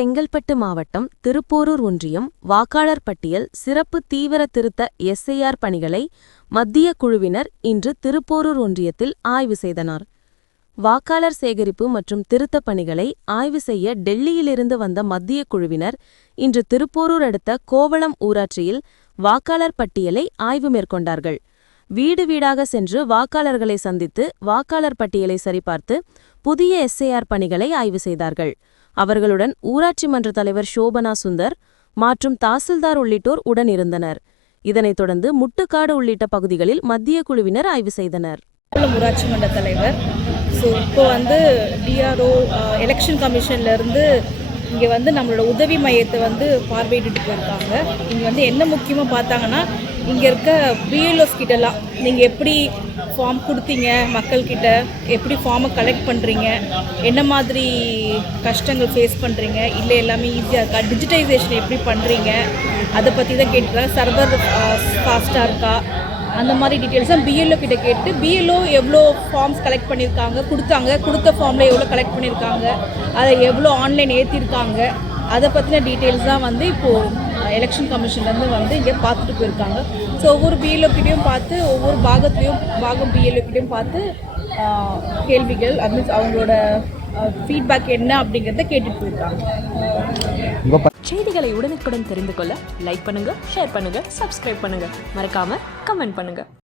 செங்கல்பட்டு மாவட்டம் திருப்போரூர் ஒன்றியம் வாக்காளர் பட்டியல் சிறப்பு தீவிர திருத்த எஸ்ஐஆர் பணிகளை மத்திய குழுவினர் இன்று திருப்போரூர் ஒன்றியத்தில் ஆய்வு செய்தனர். வாக்காளர் சேகரிப்பு மற்றும் திருத்தப் பணிகளை ஆய்வு செய்ய டெல்லியிலிருந்து வந்த மத்திய குழுவினர் இன்று திருப்போரூர் அடுத்த கோவளம் ஊராட்சியில் வாக்காளர் பட்டியலை ஆய்வு மேற்கொண்டார்கள். வீடு வீடாக சென்று வாக்காளர்களை சந்தித்து வாக்காளர் பட்டியலை சரிபார்த்து புதிய எஸ்ஐஆர் பணிகளை ஆய்வு செய்தார்கள். அவர்களுடன் ஊராட்சி மன்ற தலைவர் சோபனா சுந்தர் மற்றும் தாசில்தார் உள்ளிட்டோர் உடனிருந்தனர். இதனைத் தொடர்ந்து முட்டுக்காடு உள்ளிட்ட பகுதிகளில் மத்திய குழுவினர் ஆய்வு செய்தனர். ஊராட்சி மன்ற தலைவர் இப்போ டிஆர்ஓ எலெக்ஷன் கமிஷன்லேருந்து இங்கே நம்மளோட உதவி மையத்தை பார்வையிட்டு போயிருக்காங்க. இங்கே என்ன முக்கியமாக பார்த்தாங்கன்னா, இங்கே இருக்க பிஎல்ஓஸ் கிட்டலாம் நீங்கள் எப்படி ஃபார்ம் கொடுத்தீங்க, மக்கள்கிட்ட எப்படி ஃபார்மை கலெக்ட் பண்ணுறீங்க, என்ன மாதிரி கஷ்டங்கள் ஃபேஸ் பண்ணுறீங்க, இல்லை எல்லாமே ஈஸியாக இருக்கா, டிஜிட்டைசேஷன் எப்படி பண்ணுறீங்க, அதை பற்றி தான் கேட்டுருக்காங்க. சர்வர் ஃபாஸ்ட்டாக இருக்கா, அந்த மாதிரி டீட்டெயில்ஸ் தான் பிஎல்ஓ கிட்ட கேட்டு, பிஎல்ஓ எவ்வளோ ஃபார்ம்ஸ் கலெக்ட் பண்ணியிருக்காங்க, கொடுத்த ஃபார்மில் எவ்வளோ கலெக்ட் பண்ணியிருக்காங்க, அதை எவ்வளோ ஆன்லைன் ஏற்றிருக்காங்க, அதை பற்றின டீட்டெயில்ஸ் தான் இப்போது எலெக்ஷன் கமிஷன்லேருந்து இங்கே பார்த்துட்டு போயிருக்காங்க. ஸோ ஒவ்வொரு பிஎல்ஓக்கிட்டையும் பார்த்து, ஒவ்வொரு பாகம் பிஎல்ஓக்கிட்டையும் பார்த்து கேள்விகள் மீன்ஸ் அவங்களோட ஃபீட்பேக் என்ன அப்படிங்கிறத கேட்டுட்டு போயிருக்காங்க. செய்திகளை உடனுக்குடன் தெரிந்து கொள்ள லைக் பண்ணுங்க, ஷேர் பண்ணுங்க, சப்ஸ்கிரைப் பண்ணுங்க, மறக்காம கமெண்ட் பண்ணுங்க.